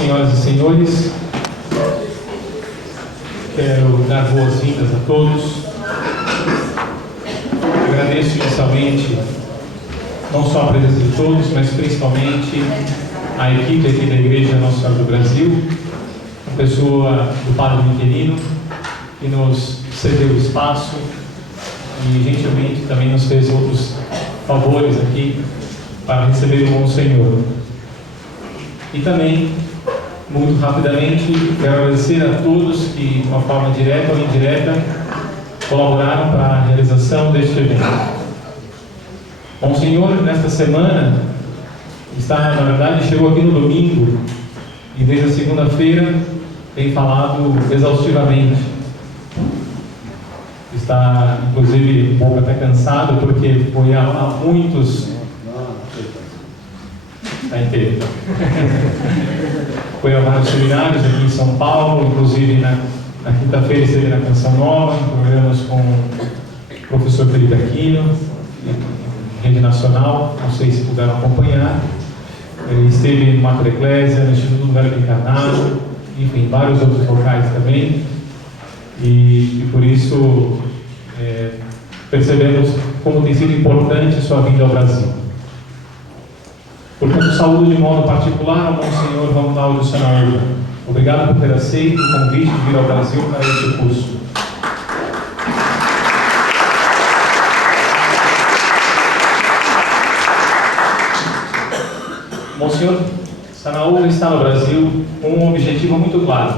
Senhoras e senhores, quero dar boas-vindas a todos. Agradeço inicialmente não só a presença de todos, mas principalmente a equipe aqui da Igreja Nossa Senhora do Brasil, a pessoa do Padre Miquelino, que nos cedeu o espaço e gentilmente também nos fez outros favores aqui para receber o Monsenhor. E também, muito rapidamente, quero agradecer a todos que, de uma forma direta ou indireta, colaboraram para a realização deste evento. Monsenhor, nesta semana, na verdade, chegou aqui no domingo e desde a segunda-feira tem falado exaustivamente. Está, inclusive, um pouco até cansado, porque foi a muitos... Está inteiro. Foi a vários seminários aqui em São Paulo, inclusive na quinta-feira esteve na Canção Nova, em programas com o professor Felipe Aquino, em rede nacional, não sei se puderam acompanhar. Esteve no Macro Eclésia, no Instituto do Verbo Encarnado, enfim, vários outros locais também. E por isso percebemos como tem sido importante a sua vinda ao Brasil. Portanto, saúdo de modo particular ao Monsenhor Ronaldo Sanaúba. Obrigado por ter aceito o convite de vir ao Brasil para este curso. Monsenhor Sanaúba está no Brasil com um objetivo muito claro.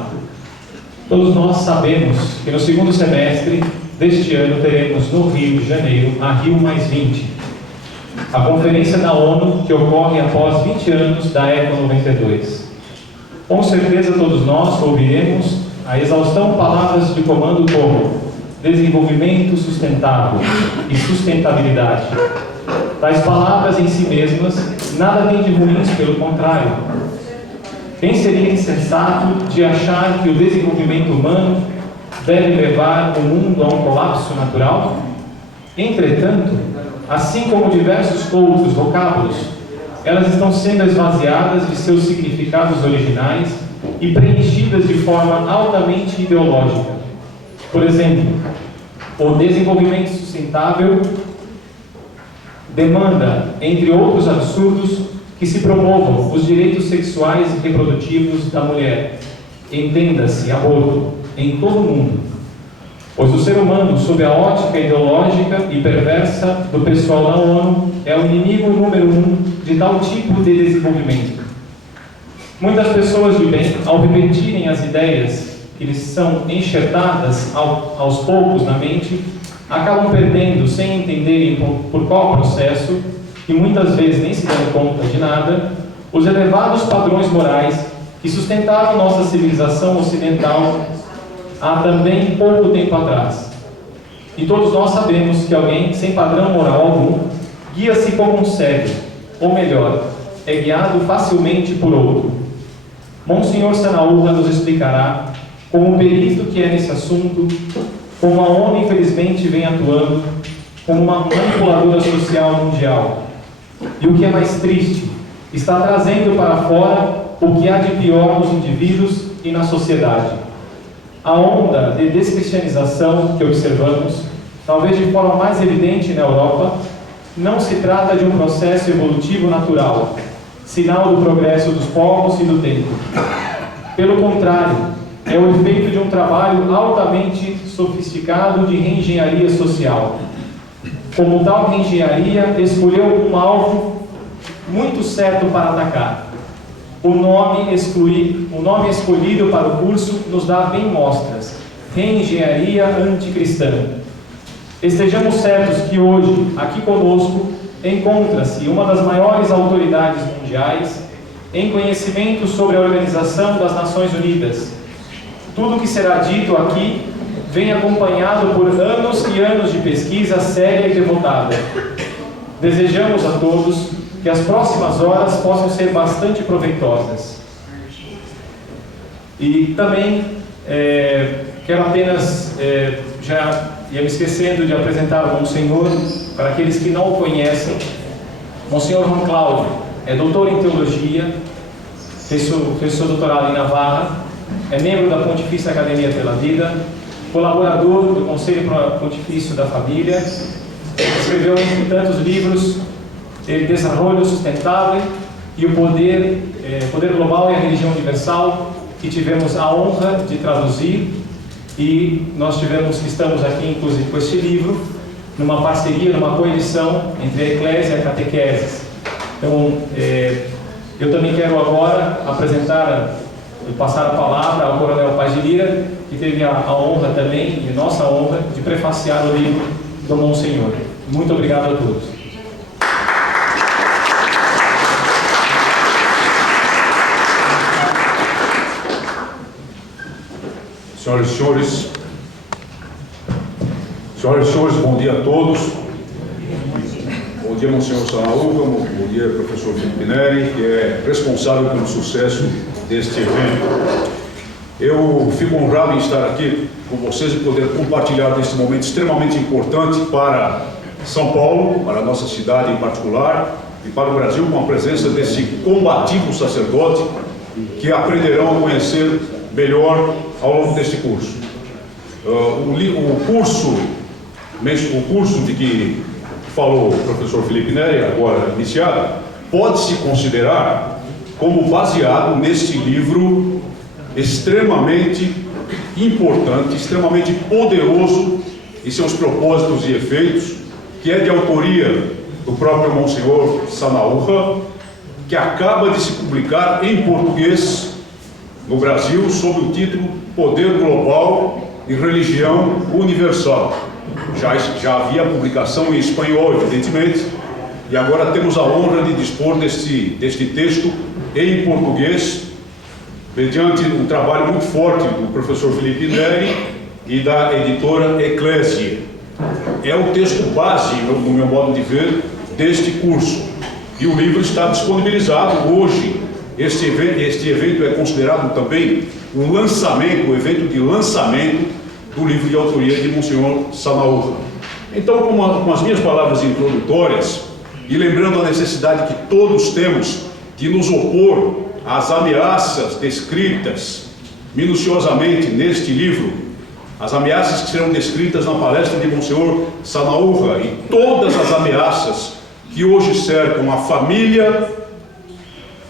Todos nós sabemos que no segundo semestre deste ano teremos no Rio de Janeiro a Rio+20, a conferência da ONU que ocorre após 20 anos da ECO 92. Com certeza todos nós ouviremos a exaustão palavras de comando como desenvolvimento sustentável e sustentabilidade. Tais palavras em si mesmas nada têm de ruins, pelo contrário. Quem seria insensato de achar que o desenvolvimento humano deve levar o mundo a um colapso natural? Entretanto, assim como diversos outros vocábulos, elas estão sendo esvaziadas de seus significados originais e preenchidas de forma altamente ideológica. Por exemplo, o desenvolvimento sustentável demanda, entre outros absurdos, que se promovam os direitos sexuais e reprodutivos da mulher, entenda-se, aborto, em todo o mundo. Pois o ser humano, sob a ótica ideológica e perversa do pessoal da ONU, é o inimigo número 1 de tal tipo de desenvolvimento. Muitas pessoas de bem, ao repetirem as ideias que lhes são enxertadas aos poucos na mente, acabam perdendo, sem entenderem por qual processo, e muitas vezes nem se dão conta de nada, os elevados padrões morais que sustentaram nossa civilização ocidental há também pouco tempo atrás. E todos nós sabemos que alguém sem padrão moral algum guia-se como um cego, ou melhor, é guiado facilmente por outro. Monsenhor Sanaúba nos explicará, como perito que é nesse assunto, como a ONU infelizmente vem atuando como uma manipuladora social mundial. E o que é mais triste, está trazendo para fora o que há de pior nos indivíduos e na sociedade. A onda de descristianização que observamos, talvez de forma mais evidente na Europa, não se trata de um processo evolutivo natural, sinal do progresso dos povos e do tempo. Pelo contrário, é o efeito de um trabalho altamente sofisticado de reengenharia social. Como tal reengenharia, escolheu um alvo muito certo para atacar. O nome escolhido para o curso nos dá bem mostras: reengenharia anticristã. Estejamos certos que hoje, aqui conosco, encontra-se uma das maiores autoridades mundiais em conhecimento sobre a Organização das Nações Unidas. Tudo o que será dito aqui vem acompanhado por anos e anos de pesquisa séria e devotada. Desejamos a todos que as próximas horas possam ser bastante proveitosas. E também quero apenas, já ia me esquecendo de apresentar o Monsenhor, para aqueles que não o conhecem. Monsenhor João Cláudio é doutor em teologia, fez seu doutorado em Navarra, é membro da Pontifícia Academia pela Vida, colaborador do Conselho Pontifício da Família, escreveu entre tantos livros El Desarrollo Sustentável e o Poder Global e a Religião Universal, que tivemos a honra de traduzir, e nós estamos aqui inclusive com este livro, numa parceria, numa coedição entre a Eclésia e a Catequeses. Então, eu também quero agora apresentar e passar a palavra ao Coronel Paz de Lira, que teve a honra também, e nossa honra, de prefaciar o livro do Monsenhor. Muito obrigado a todos. Senhoras e senhores, bom dia a todos. Bom dia, Monsenhor Sanaúca, bom dia, professor Felipe Neri, que é responsável pelo sucesso deste evento. Eu fico honrado em estar aqui com vocês e poder compartilhar deste momento extremamente importante para São Paulo, para a nossa cidade em particular, e para o Brasil, com a presença desse combativo sacerdote que aprenderão a conhecer melhor ao longo deste curso. O curso de que falou o professor Felipe Neri, agora iniciado, pode-se considerar como baseado neste livro extremamente importante, extremamente poderoso em seus propósitos e efeitos, que é de autoria do próprio Monsenhor Sanaúca, que acaba de se publicar em português no Brasil sob o título Poder Global e Religião Universal. Já havia publicação em espanhol, evidentemente, e agora temos a honra de dispor deste texto em português, mediante um trabalho muito forte do professor Felipe Neri e da editora Eclésia. É o texto base, no meu modo de ver, deste curso. E o livro está disponibilizado hoje. Este evento é considerado também o evento de lançamento do livro de autoria de Monsenhor Sanaúca. Então, com as minhas palavras introdutórias, e lembrando a necessidade que todos temos de nos opor às ameaças descritas minuciosamente neste livro, as ameaças que serão descritas na palestra de Monsenhor Sanaúca, e todas as ameaças que hoje cercam a família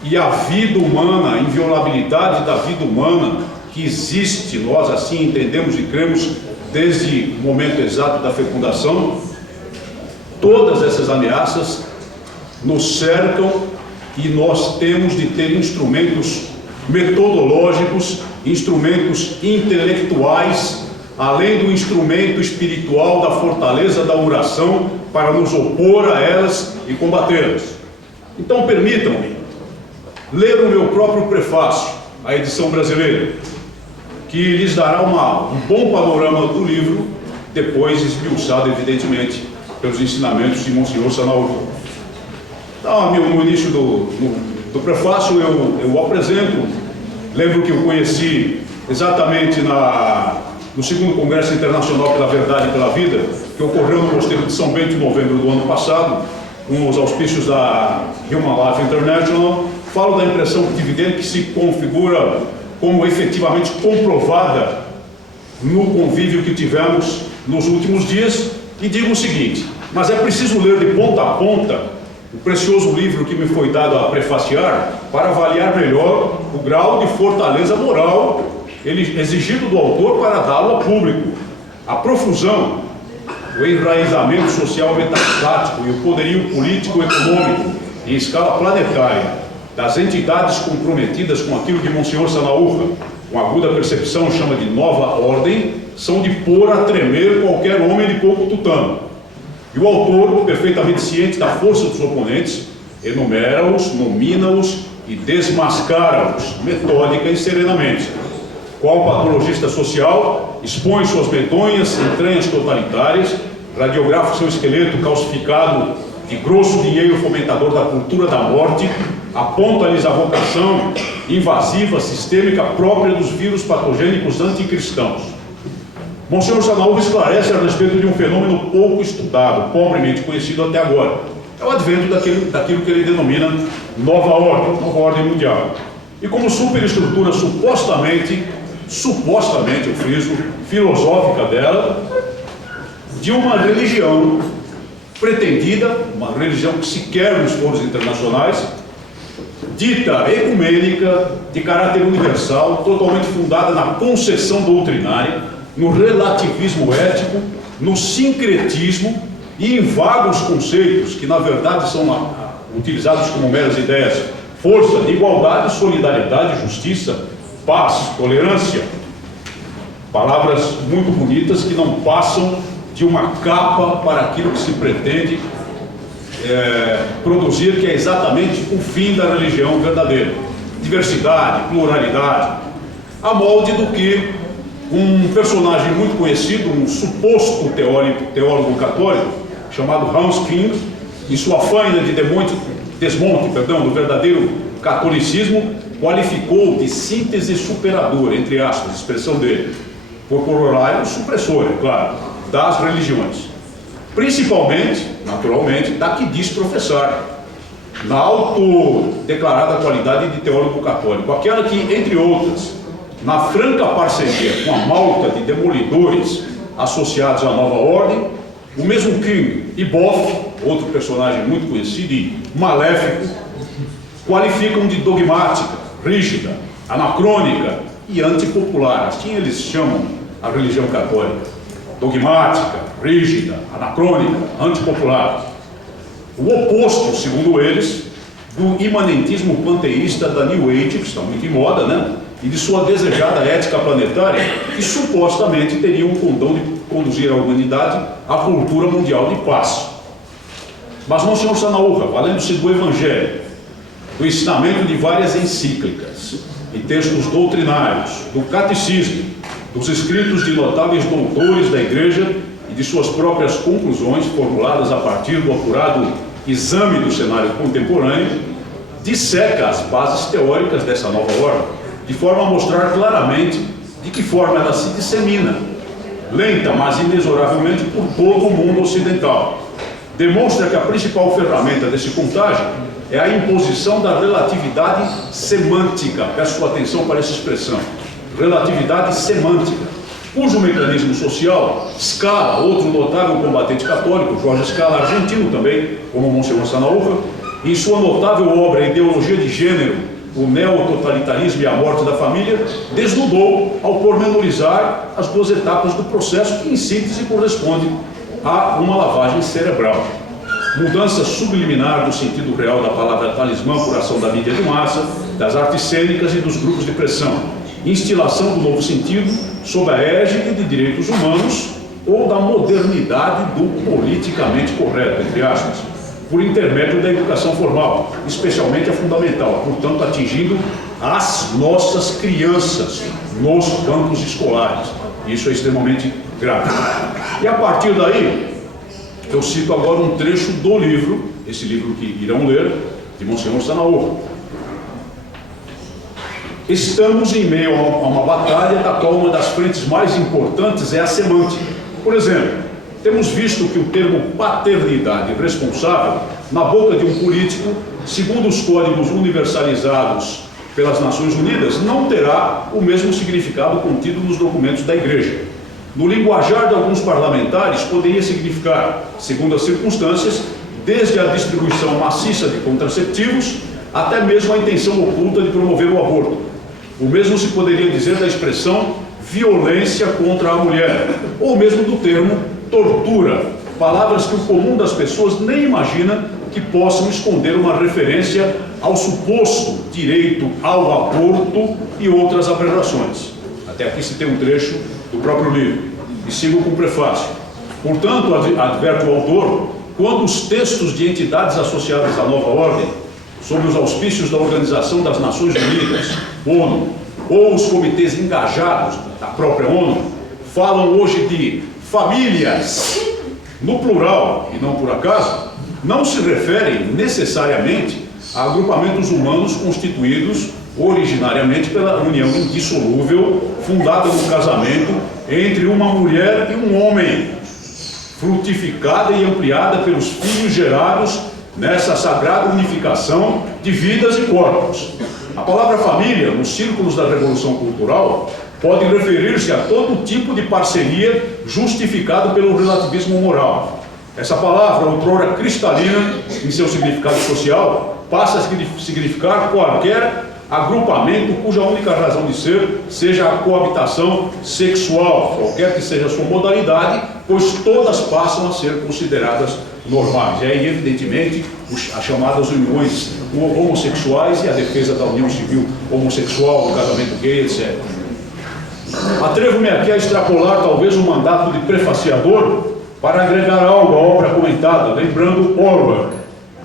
e a vida humana, a inviolabilidade da vida humana que existe, nós assim entendemos e cremos desde o momento exato da fecundação. Todas essas ameaças nos cercam e nós temos de ter instrumentos metodológicos, instrumentos intelectuais, além do instrumento espiritual da fortaleza da oração para nos opor a elas e combatê-las. Então permitam-me ler o meu próprio prefácio, a edição brasileira, que lhes dará um bom panorama do livro, depois esmiuçado, evidentemente, pelos ensinamentos de Monsenhor Sanaúca. Então, no início do prefácio, eu apresento, lembro que eu conheci exatamente no segundo Congresso Internacional pela Verdade e pela Vida, que ocorreu no Mosteiro de São Bento em novembro do ano passado, com os auspícios da Human Life International. Falo da impressão que tive dele, que se configura como efetivamente comprovada no convívio que tivemos nos últimos dias, e digo o seguinte: mas é preciso ler de ponta a ponta o precioso livro que me foi dado a prefaciar para avaliar melhor o grau de fortaleza moral exigido do autor para dá-lo a público, a profusão, o enraizamento social metastático e o poderio político-econômico em escala planetária das entidades comprometidas com aquilo que Monsenhor Sanaúca, com aguda percepção, chama de nova ordem, são de pôr a tremer qualquer homem de pouco tutano. E o autor, perfeitamente ciente da força dos oponentes, enumera-os, nomina-os e desmascara-os, metódica e serenamente. Qual patologista social, expõe suas medonhas entranhas totalitárias, radiografa seu esqueleto calcificado de grosso dinheiro fomentador da cultura da morte, aponta-lhes a vocação invasiva, sistêmica, própria dos vírus patogênicos anticristãos. Monsenhor Sanaúca esclarece a respeito de um fenômeno pouco estudado, pobremente conhecido até agora. É o advento daquilo que ele denomina nova ordem mundial. e como superestrutura supostamente, eu friso, filosófica dela, de uma religião pretendida, uma religião que se quer nos foros internacionais, dita ecumênica, de caráter universal, totalmente fundada na concessão doutrinária, no relativismo ético, no sincretismo e em vagos conceitos que, na verdade, são utilizados como meras ideias: força, igualdade, solidariedade, justiça, paz, tolerância. Palavras muito bonitas que não passam de uma capa para aquilo que se pretende produzir, que é exatamente o fim da religião verdadeira: diversidade, pluralidade, a molde do que um personagem muito conhecido, um suposto teólogo católico, chamado Hans King, em sua faina de desmonte do verdadeiro catolicismo, qualificou de síntese superadora, entre aspas, expressão dele, por corolário supressor, é claro, das religiões, principalmente, naturalmente, da que diz professar, na autodeclarada qualidade de teólogo católico, aquela que, entre outras, na franca parceria com a malta de demolidores associados à nova ordem, o mesmo King e Boff, outro personagem muito conhecido e maléfico, qualificam de dogmática, rígida, anacrônica e antipopular. Assim eles chamam a religião católica: dogmática, rígida, anacrônica, antipopular. O oposto, segundo eles, do imanentismo panteísta da New Age, que está muito em moda, né? E de sua desejada ética planetária, que supostamente teria o condão de conduzir a humanidade à cultura mundial de paz. Mas Monsenhor Sanaúja, valendo-se do Evangelho, do ensinamento de várias encíclicas e textos doutrinários, do catecismo, dos escritos de notáveis doutores da Igreja e de suas próprias conclusões, formuladas a partir do apurado exame do cenário contemporâneo, disseca as bases teóricas dessa nova ordem, de forma a mostrar claramente de que forma ela se dissemina, lenta, mas inexoravelmente, por todo o mundo ocidental. Demonstra que a principal ferramenta desse contágio é a imposição da relatividade semântica. Peço sua atenção para essa expressão: relatividade semântica, cujo mecanismo social Scala, outro notável combatente católico, Jorge Scala, argentino também, como Monsenhor Sanaúja, em sua notável obra Ideologia de Gênero, o neototalitarismo e a morte da família, desnudou ao pormenorizar as duas etapas do processo, que em síntese corresponde a uma lavagem cerebral. Mudança subliminar do sentido real da palavra talismã por ação da mídia de massa, das artes cênicas e dos grupos de pressão. Instilação do novo sentido sob a égide de direitos humanos ou da modernidade do politicamente correto, entre aspas, por intermédio da educação formal, especialmente a fundamental, portanto atingindo as nossas crianças nos campos escolares. Isso é extremamente grave. E a partir daí, eu cito agora um trecho do livro, esse livro que irão ler, de Monsenhor Sanaúja. Estamos em meio a uma batalha da qual uma das frentes mais importantes é a semântica. Por exemplo, temos visto que o termo paternidade responsável, na boca de um político, segundo os códigos universalizados pelas Nações Unidas, não terá o mesmo significado contido nos documentos da Igreja. No linguajar de alguns parlamentares, poderia significar, segundo as circunstâncias, desde a distribuição maciça de contraceptivos até mesmo a intenção oculta de promover o aborto. O mesmo se poderia dizer da expressão violência contra a mulher, ou mesmo do termo tortura, palavras que o comum das pessoas nem imagina que possam esconder uma referência ao suposto direito ao aborto e outras aberrações. Até aqui se tem um trecho do próprio livro. E sigo com o prefácio. Portanto, adverte o autor, quando os textos de entidades associadas à nova ordem, sob os auspícios da Organização das Nações Unidas, ONU, ou os comitês engajados da própria ONU, falam hoje de famílias, no plural, e não por acaso, não se referem necessariamente a agrupamentos humanos constituídos originariamente pela união indissolúvel, fundada no casamento entre uma mulher e um homem, frutificada e ampliada pelos filhos gerados nessa sagrada unificação de vidas e corpos. A palavra família, nos círculos da Revolução Cultural, pode referir-se a todo tipo de parceria justificado pelo relativismo moral. Essa palavra, outrora cristalina em seu significado social, passa a significar qualquer agrupamento cuja única razão de ser seja a coabitação sexual, qualquer que seja a sua modalidade, pois todas passam a ser consideradas normais. E aí, evidentemente, as chamadas uniões homossexuais e a defesa da união civil homossexual, do casamento gay, etc. Atrevo-me aqui a extrapolar talvez um mandato de prefaciador para agregar algo à obra comentada, lembrando Orwell.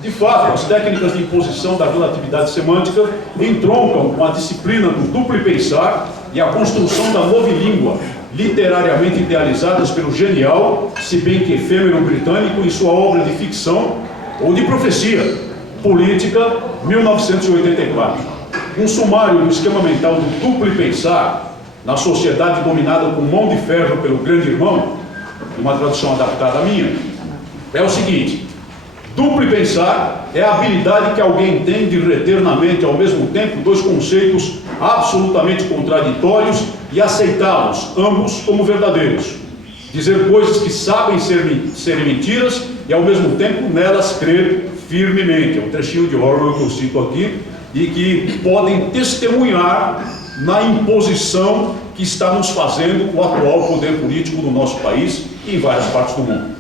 De fato, as técnicas de imposição da relatividade semântica entroncam com a disciplina do duplo pensar e a construção da novilíngua, literariamente idealizadas pelo genial, se bem que efêmero britânico, em sua obra de ficção ou de profecia, Política, 1984. Um sumário do esquema mental do duplo pensar na sociedade dominada com mão de ferro pelo grande irmão, uma tradução adaptada à minha, é o seguinte: duplo pensar é a habilidade que alguém tem de reter na mente ao mesmo tempo dois conceitos absolutamente contraditórios e aceitá-los, ambos, como verdadeiros. Dizer coisas que sabem serem mentiras e ao mesmo tempo nelas crer firmemente. É um trechinho de Orwell que eu cito aqui e que podem testemunhar na imposição que está nos fazendo o atual poder político do nosso país e em várias partes do mundo.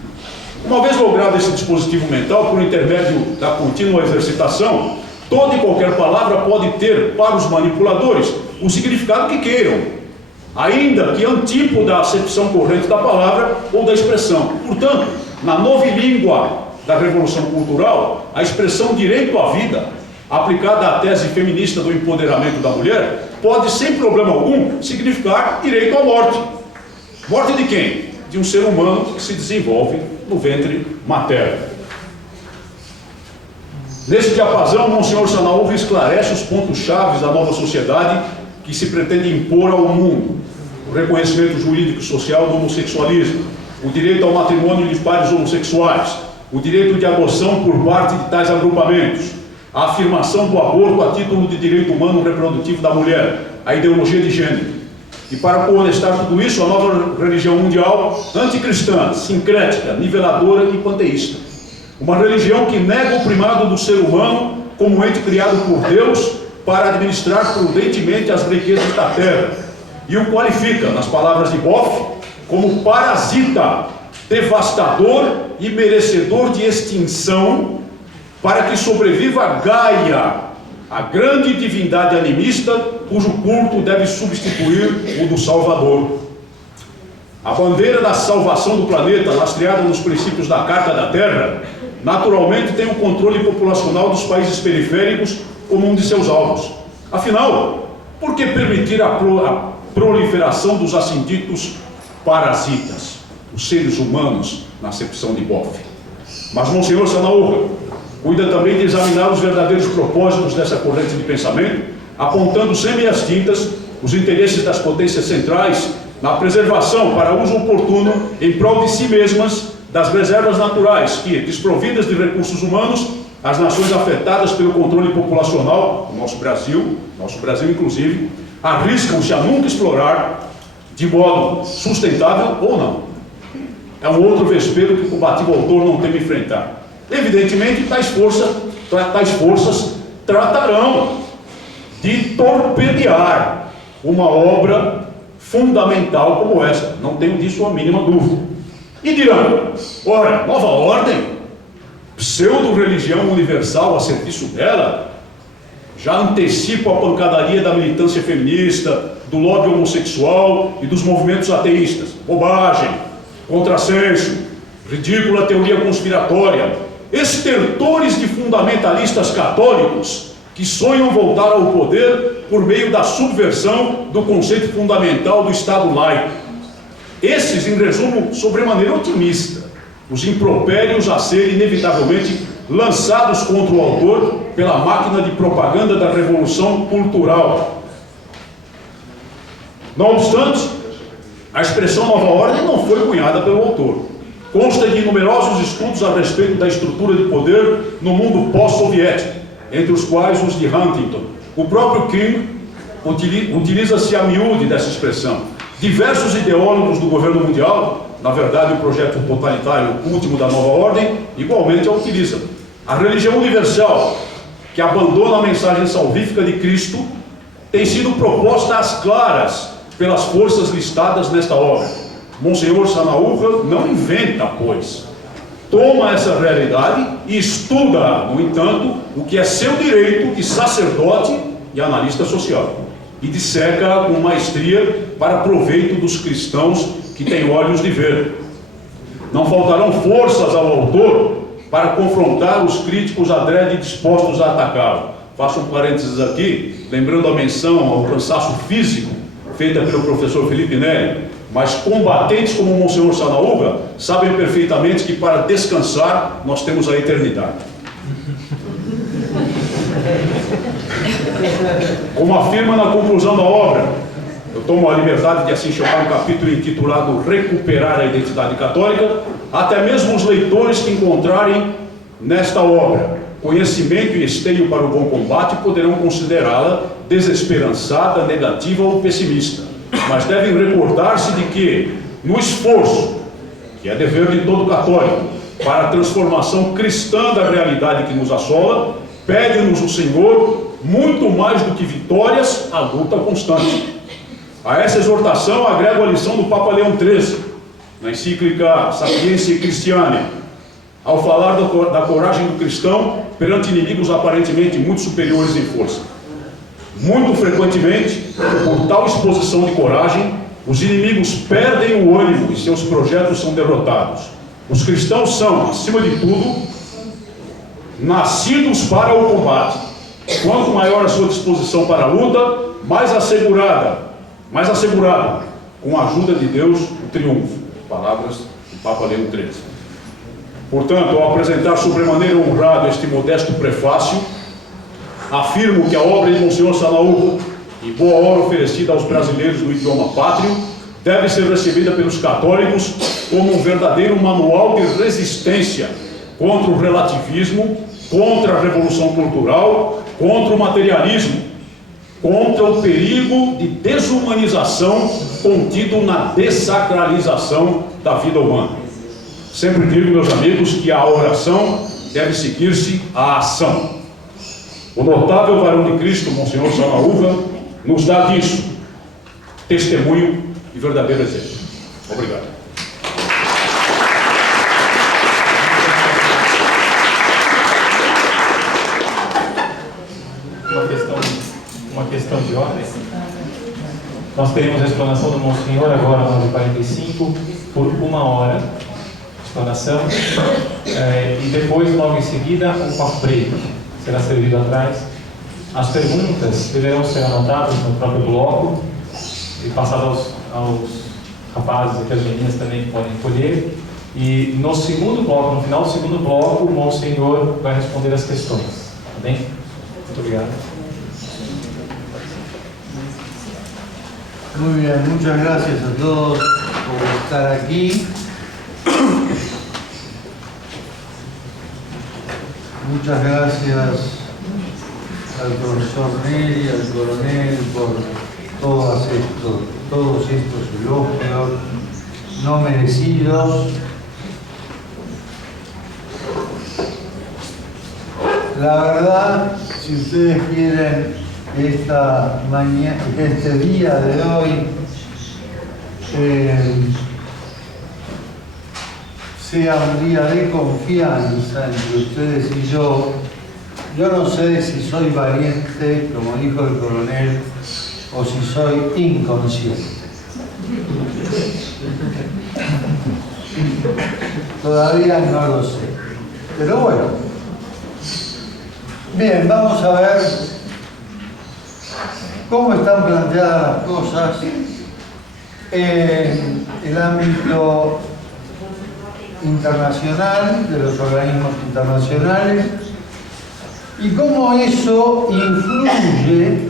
Uma vez logrado esse dispositivo mental, por intermédio da contínua exercitação, toda e qualquer palavra pode ter, para os manipuladores, o significado que queiram, ainda que antípoda à acepção corrente da palavra ou da expressão. Portanto, na novilíngua da Revolução Cultural, a expressão direito à vida, aplicada à tese feminista do empoderamento da mulher, pode, sem problema algum, significar direito à morte. Morte de quem? De um ser humano que se desenvolve no ventre materno. Nesse diapasão, Monsenhor Sanaúva esclarece os pontos-chave da nova sociedade que se pretende impor ao mundo: o reconhecimento jurídico e social do homossexualismo, o direito ao matrimônio de pares homossexuais, o direito de adoção por parte de tais agrupamentos, a afirmação do aborto a título de direito humano reprodutivo da mulher, a ideologia de gênero. E para contestar tudo isso, a nova religião mundial anticristã, sincrética, niveladora e panteísta. Uma religião que nega o primado do ser humano como ente criado por Deus para administrar prudentemente as riquezas da terra. E o qualifica, nas palavras de Boff, como parasita, devastador e merecedor de extinção, para que sobreviva Gaia, a grande divindade animista, cujo culto deve substituir o do Salvador. A bandeira da salvação do planeta, lastreada nos princípios da Carta da Terra, naturalmente tem o controle populacional dos países periféricos como um de seus alvos. Afinal, por que permitir a proliferação dos assim ditos parasitas, os seres humanos, na acepção de Boff? Mas Monsenhor Sanaúva cuida também de examinar os verdadeiros propósitos dessa corrente de pensamento, apontando sem meias tintas os interesses das potências centrais na preservação para uso oportuno em prol de si mesmas das reservas naturais que, desprovidas de recursos humanos, as nações afetadas pelo controle populacional, o nosso Brasil inclusive, arriscam-se a nunca explorar de modo sustentável ou não. É um outro vespeiro que o combativo autor não teme enfrentar. Evidentemente, tais forças tratarão de torpedear uma obra fundamental como essa. Não tenho disso a mínima dúvida. E dirão: ora, nova ordem, pseudo-religião universal a serviço dela, já antecipa a pancadaria da militância feminista, do lobby homossexual e dos movimentos ateístas. Bobagem, contrassenso, ridícula teoria conspiratória, estertores de fundamentalistas católicos que sonham voltar ao poder por meio da subversão do conceito fundamental do Estado laico. Esses, em resumo, sobremaneira otimista, os impropérios a serem inevitavelmente lançados contra o autor pela máquina de propaganda da revolução cultural. Não obstante, a expressão nova ordem não foi cunhada pelo autor. Consta de numerosos estudos a respeito da estrutura de poder no mundo pós-soviético, entre os quais os de Huntington, O próprio Kim utiliza-se a miúde dessa expressão. Diversos ideólogos do governo mundial, na verdade o projeto totalitário último da nova ordem, igualmente a utilizam. A religião universal, que abandona a mensagem salvífica de Cristo, tem sido proposta às claras pelas forças listadas nesta obra. Monsenhor Sanaúja não inventa, pois. Toma essa realidade e estuda, no entanto, o que é seu direito de sacerdote e analista social, e disseca com maestria para proveito dos cristãos que têm olhos de ver. Não faltarão forças ao autor para confrontar os críticos adrede dispostos a atacá-lo. Faço um parênteses aqui, lembrando a menção ao cansaço físico feita pelo professor Felipe Neri, mas combatentes como o Monsenhor Sanaúja sabem perfeitamente que para descansar nós temos a eternidade. Como afirma na conclusão da obra, eu tomo a liberdade de assim chamar um capítulo intitulado Recuperar a Identidade Católica, até mesmo os leitores que encontrarem nesta obra conhecimento e esteio para o bom combate poderão considerá-la desesperançada, negativa ou pessimista, mas devem recordar-se de que, no esforço, que é dever de todo católico, para a transformação cristã da realidade que nos assola, pede-nos o Senhor, muito mais do que vitórias, a luta constante. A essa exortação agrego a lição do Papa Leão XIII, na encíclica Sapientiae Christianae, ao falar da coragem do cristão perante inimigos aparentemente muito superiores em força. Muito frequentemente, por tal exposição de coragem, os inimigos perdem o ânimo e seus projetos são derrotados. Os cristãos são, acima de tudo, nascidos para o combate. Quanto maior a sua disposição para a luta, mais assegurado, com a ajuda de Deus, o triunfo. Palavras do Papa Leão XIII. Portanto, ao apresentar sobremaneira honrado este modesto prefácio, afirmo que a obra de Monsenhor Sanaúja, e boa hora oferecida aos brasileiros no idioma pátrio, deve ser recebida pelos católicos como um verdadeiro manual de resistência contra o relativismo, contra a revolução cultural, contra o materialismo, contra o perigo de desumanização contido na dessacralização da vida humana. Sempre digo, meus amigos, que a oração deve seguir-se à ação. O notável varão de Cristo, Monsenhor Sanaúja, nos dá disso testemunho e verdadeiro exemplo. Obrigado. Uma questão de ordem. Nós teremos a explanação do Monsenhor agora às 9h45 por 1 hora. Explanação. E depois, logo em seguida, um coffee break será servido atrás. As perguntas deverão ser anotadas no próprio bloco e passadas aos rapazes e que as meninas também podem colher. E no segundo bloco, no final do segundo bloco, o Monsenhor vai responder as questões. Tá bem? Muito obrigado. Muy bien, muchas gracias a todos por estar aquí. Muchas gracias al profesor Neri, al coronel, por todos estos elogios no merecidos. La verdad, si ustedes quieren este día de hoy sea un día de confianza entre ustedes y yo no sé si soy valiente, como dijo el coronel, o si soy inconsciente. Todavía no lo sé. Pero bueno. Bien, vamos a ver cómo están planteadas las cosas en el ámbito internacional, de los organismos internacionales, y cómo eso influye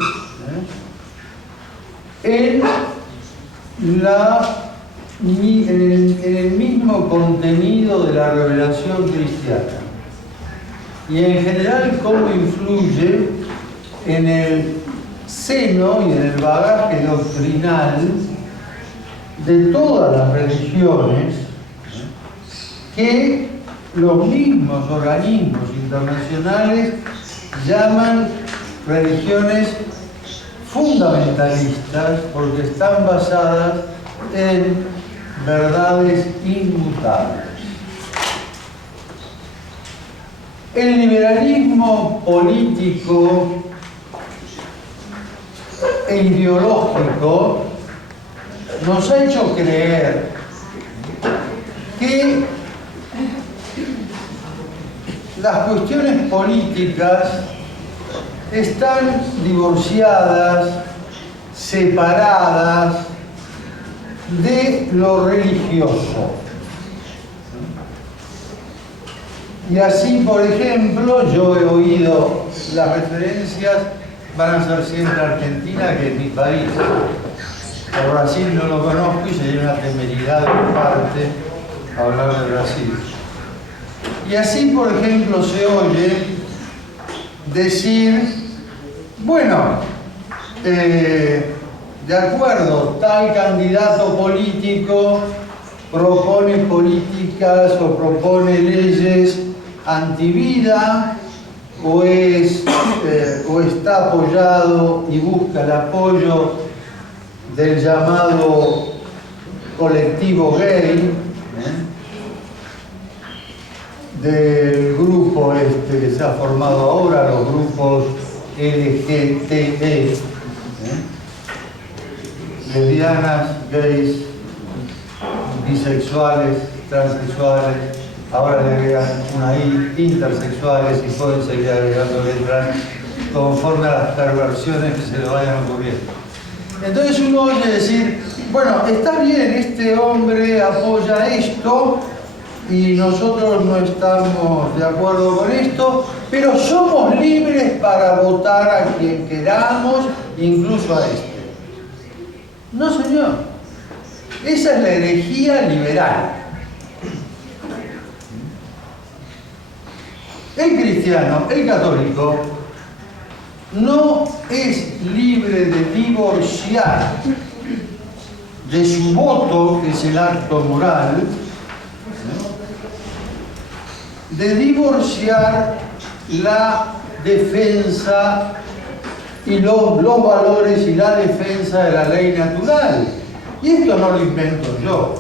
en el mismo contenido de la revelación cristiana, y en general cómo influye en el seno y en el bagaje doctrinal de todas las religiones que los mismos organismos internacionales llaman religiones fundamentalistas porque están basadas en verdades inmutables. El liberalismo político e ideológico nos ha hecho creer que las cuestiones políticas están divorciadas, separadas de lo religioso. Y así, por ejemplo, yo he oído las referencias, van a ser siempre Argentina, que es mi país. A Brasil no lo conozco y sería una temeridad de mi parte hablar de Brasil. Y así, por ejemplo, se oye decir, bueno, de acuerdo, tal candidato político propone políticas o propone leyes antivida o está apoyado y busca el apoyo del llamado colectivo gay, del grupo que se ha formado ahora, los grupos LGTB, lesbianas, gays, bisexuales, transexuales, ahora le agregan una I, intersexuales, y pueden seguir agregando letras conforme a las perversiones que se le vayan ocurriendo. Entonces uno oye decir, bueno, está bien, este hombre apoya esto y nosotros no estamos de acuerdo con esto, pero somos libres para votar a quien queramos, incluso a este. No, señor. Esa es la herejía liberal. El cristiano, el católico, no es libre de divorciar de su voto, que es el acto moral, de divorciar la defensa y los valores y la defensa de la ley natural. Y esto no lo invento yo.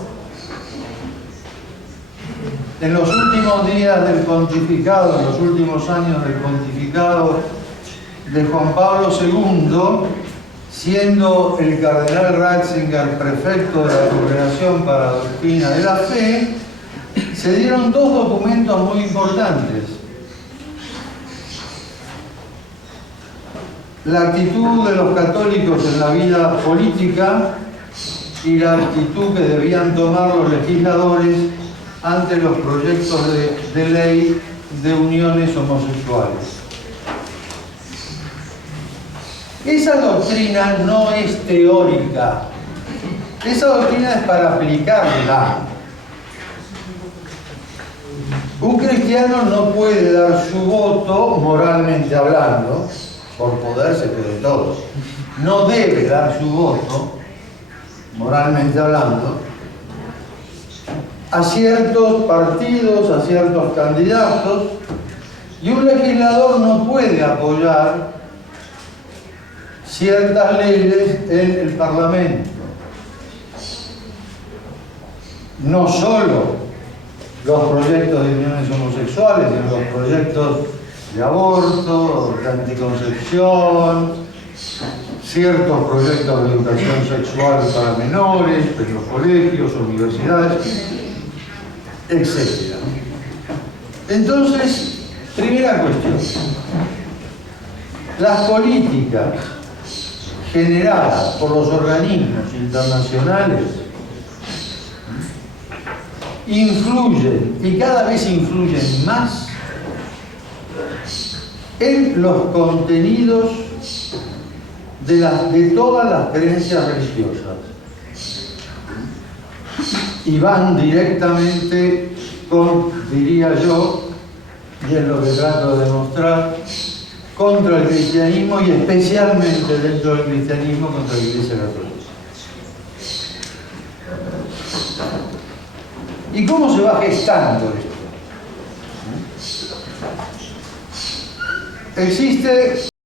En los últimos días del pontificado, en los últimos años del pontificado de Juan Pablo II, siendo el cardenal Ratzinger prefecto de la Congregación para la Doctrina de la Fe, se dieron dos documentos muy importantes. La actitud de los católicos en la vida política y la actitud que debían tomar los legisladores ante los proyectos de ley de uniones homosexuales. Esa doctrina no es teórica, esa doctrina es para aplicarla. Un cristiano no puede dar su voto, moralmente hablando, por poder se puede todo. No debe dar su voto, moralmente hablando, a ciertos partidos, a ciertos candidatos, y un legislador no puede apoyar ciertas leyes en el Parlamento. No solo los proyectos de uniones homosexuales, sino los proyectos de aborto, de anticoncepción, ciertos proyectos de educación sexual para menores, en los colegios, universidades, etc. Entonces, primera cuestión. Las políticas generadas por los organismos internacionales influyen, y cada vez influyen más, en los contenidos de todas las creencias religiosas. Y van directamente con, diría yo, y es lo que trato de demostrar, contra el cristianismo y especialmente dentro del cristianismo contra la Iglesia Católica. ¿Y cómo se va gestando esto? Existe